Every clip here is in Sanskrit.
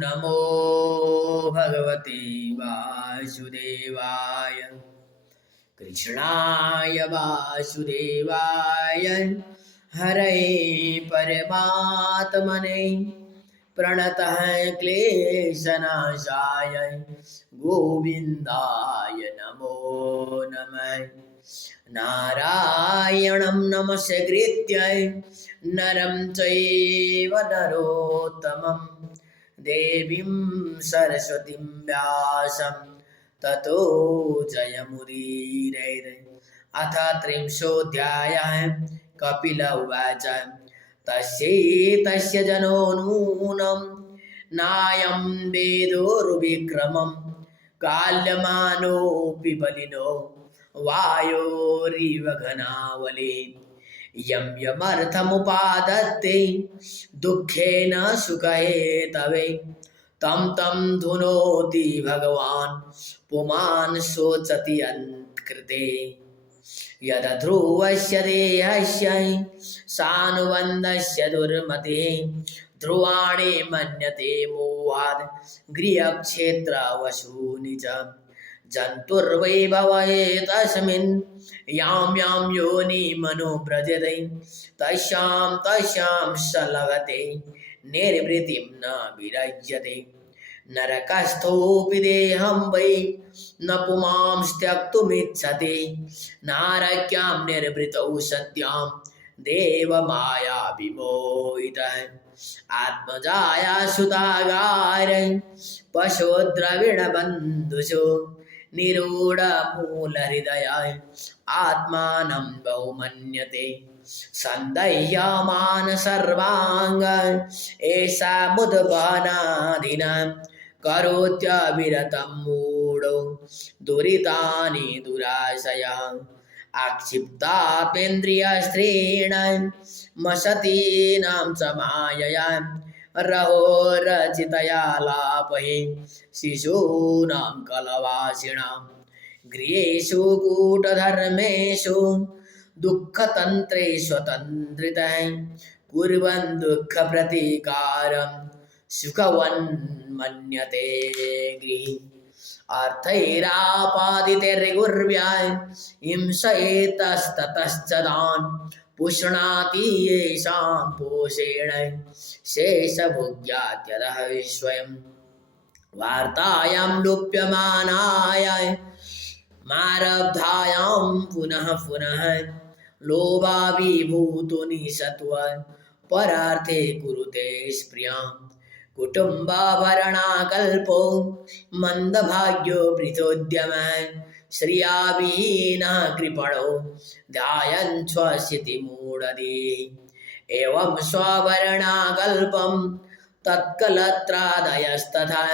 नमो भगवते वासुदेवाय कृष्णाय वासुदेवाय हरे परमात्मने प्रणतः क्लेशनाशाय गोविन्दाय नमो नमः। नारायणं नमस्कृत्य नरं चैव नरोत्तमं देवीं सरस्वतीं व्यासं ततो जयमुदीरये। अथ त्रिंशोऽध्यायः। कपिल उवाच तस्य जनो नूनं नायं वेदोर्विक्रमं काल्यमानोऽपि बलिनो वायोरिव घनावले यं यमर्थमुपादत्ते दुःखेन सुखहेतवे तं तं धुनोति भगवान् पुमान् शोचति यत्कृते यदध्रुवस्य देहस्य सानुबन्धस्य दुर्मतिः ध्रुवाणि मन्यते मोहाद् गृहक्षेत्रवशूनि च जन्तुर्वै भवये तस्मिन् यां यां योनिमनुव्रजते तस्यां सलभते निर्वृतिं न विरज्यते नरकस्थोऽपि देहं वै न पुमांस्त्यक्तुमिच्छति नारक्यां निर्वृतौ सत्यां देवमाया विमोहितः आत्मजाया सुतागार पशुद्रविणबन्धुषु निरूढमूलहृदयाय आत्मानं बहुमन्यते सन्देह्यमान् सर्वाङ्ग एषा मुद्वहनाधिना करोत्यविरतं मूढो दुरितानि दुराशयः आक्षिप्तापेन्द्रियस्त्रीण मशतीनां च मायया रहोरचितया लापहे शिशूनां कलवासिनां गृहेषु कूटधर्मेषु दुःखतन्त्रेष्वतन्त्रितः कुर्वन् दुःखप्रतीकारं सुखवन्मन्यते गृहे अर्थैरापादितैर्गुर्व्याय हिंसयेतस्ततश्च तान् पुष्णाति येषां पोषेण शेषभुग्यात्यतः स्वयं वार्तायां लुप्यमानाय मारब्धायां पुनः पुनः लोभाभिभूतो निसत्व परार्थे कुरुते स्प्रियां कुटुम्बाभरणाकल्पो मन्दभाग्यो वृथोद्यमः श्रियाविहीनः कृपणो ध्यायन् स्वस्थितिमूढधीः एवं स्वभरणाकल्पं तत्कलत्रादयस्तथा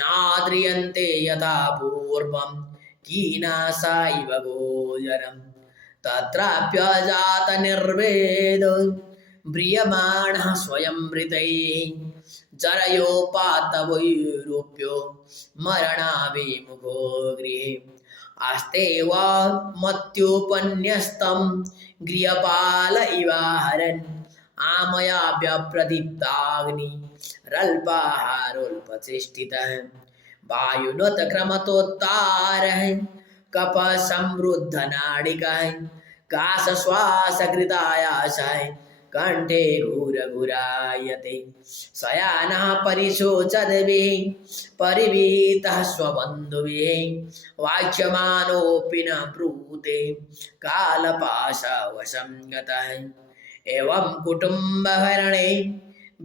नाद्रियन्ते यथा पूर्वं कीनासा इव गोचरम् तत्राप्यजातनिर्वेदो म्रियमाणः स्वयं मृतैः जरयोपातवैरूप्यो मरणाभिमुखो गृहे आस्ते वा मत्युपन्यस्तं गृहपाल इवाहरन् आमयाभ्यप्रदीप्ताग्नि रल्पाहारोल्पचेष्टितः वायुनोत्क्रमतोत्तारः कपसमृद्धनाडिकः काशश्वासकृतायासः कंठे घूरघुरायते शयानः परिशोचद्भिः परिवीतः स्वबन्धुभिः वाच्यमानोऽपि न ब्रूते कालपाशवशं गतः एवं कुटुम्बभरणे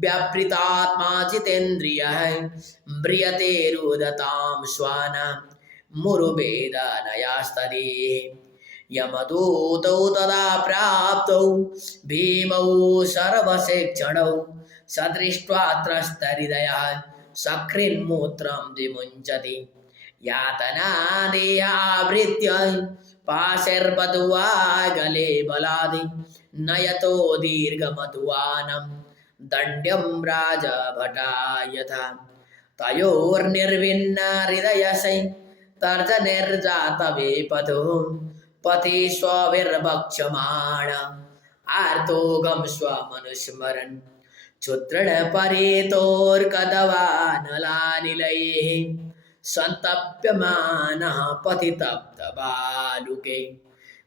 व्यापृतात्मा जितेन्द्रियः म्रियते रुदतां श्वाना मुरुवेदनयास्तदीः यमदूतौ तदा प्राप्तौ भीमौ सर्वसेक्षणौ सदृष्ट्वा त्रस्तहृदयः सकृन्मूत्रं विमुञ्चति यातनादेहावृत्य पाशैर्बध्वा गले बलादि नयतो दीर्घमध्वानं दण्ड्यं राजभटा यथा तयोर्निर्विण्ण हृदयसै तर्जनिर्जातवेपथुः पति स्वविर्भक्षमाण आर्तोगं स्वमनुस्मरन् क्षुद्रणपरेतोर्कदवानलानिलैः सन्तप्यमानः पतितप्तबालुके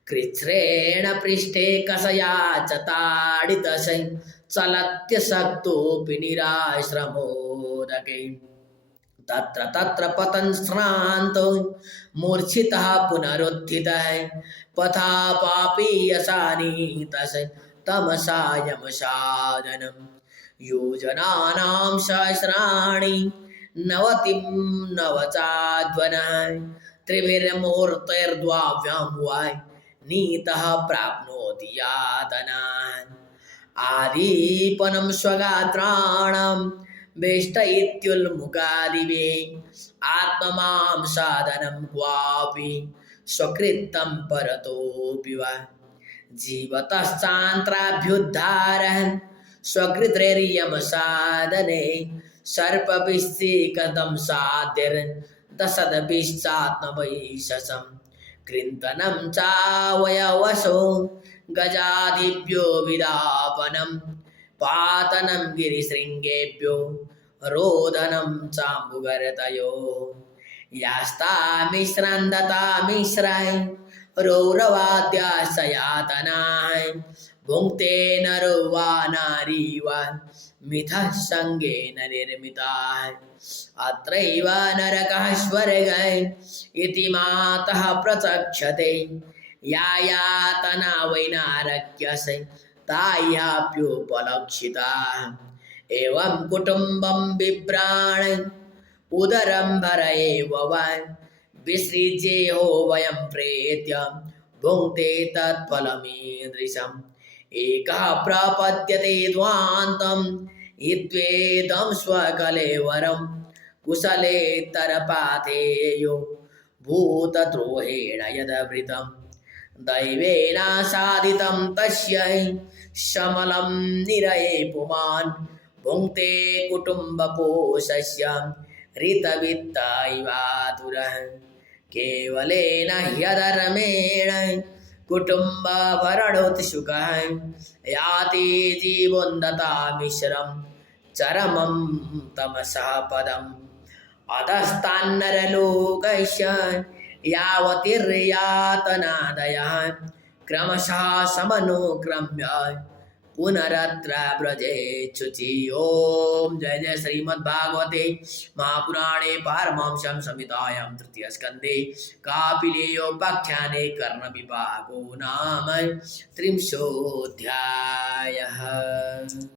कृच्छ्रेण पृष्ठे कषया च ताडितशै चलत्यशक्तोऽपि निराश्रमोदके तत्र तत्र पतन् श्रान्तो मूर्छितः पुनरुत्थितः पथा पापीयसानीतः तमसा यमसादनम् योजनानां सहस्राणि नवतिं नवचाध्वनः त्रिभिर्मुहूर्तैर्द्वाभ्यां वा नीतः प्राप्नोति यातनान् आदीपनं स्वगात्राणां वेष्टयित्युल्मुखादिभिः आत्ममां साधनं क्वापि स्वकृतं परतोऽपि वा जीवतश्चान्त्राभ्युद्धारः स्वकृतैर्यमसाधने सर्पभिश्चीकतं साध्यर्दशदभिश्चात्मवैशसं कृन्तनं चावयवशो गजादिभ्यो विदापनं पातनं गिरिशृङ्गेभ्यो रोदनं चाम्बुगरतयो यास्तामिश्रन्दतामिश्राय रौरवाद्याशयातनाः भुङ्क्ते नरो वा नारी वा मिथः सङ्गेन निर्मिताः अत्रैव नरकः स्वर्गः इति मातः प्रचक्षते या यातना वै नारक्यसे तायाप्युपलक्षिताः एवं कुटुम्बं बिभ्राण उदरं भर एव वा विसृज्येहो वयं प्रेत्य भुङ्क्ते तत्फलमीदृशम् एकः प्रपद्यते ध्वान्तं हित्वेदं स्वकलेवरं कुशलेतरपाथेयो भूतद्रोहेण यदवृतं दैवेन साधितं तस्य समलं निरये पुमान् भुङ्क्ते कुटुम्बपोषस्य ऋतवित्त इवातुरः केवलेन ह्यधर्मेण कुटुम्बभरणोत्सुकः याति जीवोन्नतामिश्रं चरमं तमसः पदम् अधस्तान्नरलोकस्य यावतिर्यातनादयः क्रमशः समनुक्रम्य पुनरत्र व्रजेच्छुचि। ओम जय जय श्रीमद्भागवते महापुराणे पारमहंस्यां संहितायां तृतीयस्कन्धे कापिलेयोपाख्याने कर्णविभागो नाम 30 अध्यायः।